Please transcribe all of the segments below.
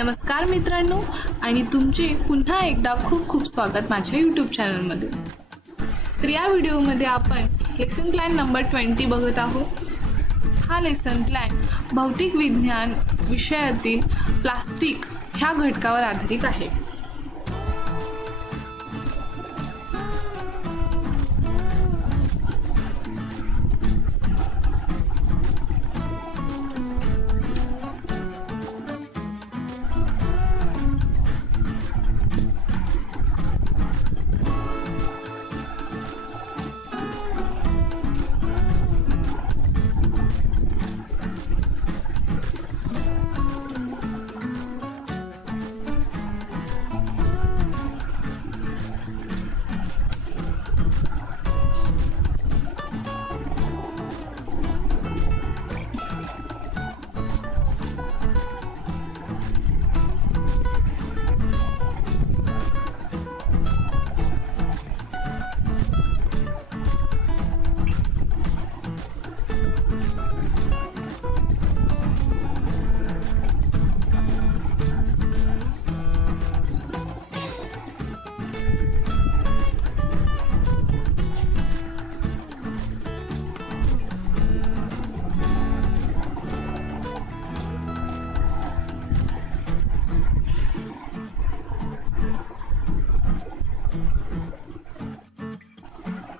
नमस्कार मित्रांनो, आणि तुमचे पुन्हा एकदा खूप खूप स्वागत माझ्या यूट्यूब चॅनलमध्ये। तर या व्हिडिओमध्ये आपण लेसन प्लॅन नंबर 20 बघत आहोत। हा लेसन प्लॅन भौतिक विज्ञान विषयातील प्लास्टिक ह्या घटकावर आधारित आहे।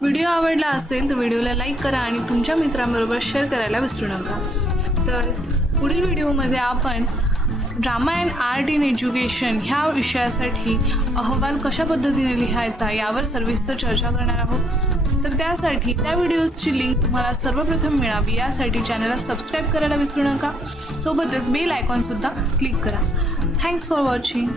व्हिडिओ आवडला असेल तर व्हिडिओला लाईक करा आणि तुमच्या मित्रांबरोबर शेअर करायला विसरू नका। तर पुढील व्हिडिओमध्ये आपण drama and art in education ह्या विषयासाठी अहवाल कशा पद्धतीने लिहायचा यावर सविस्तर चर्चा करणार आहोत। तर त्यासाठी त्या व्हिडिओजची लिंक तुम्हाला सर्वप्रथम मिळावी यासाठी चॅनलला सबस्क्राईब करायला विसरू नका। सोबतच बेल आयकॉन सुद्धा क्लिक करा। Thanks for watching.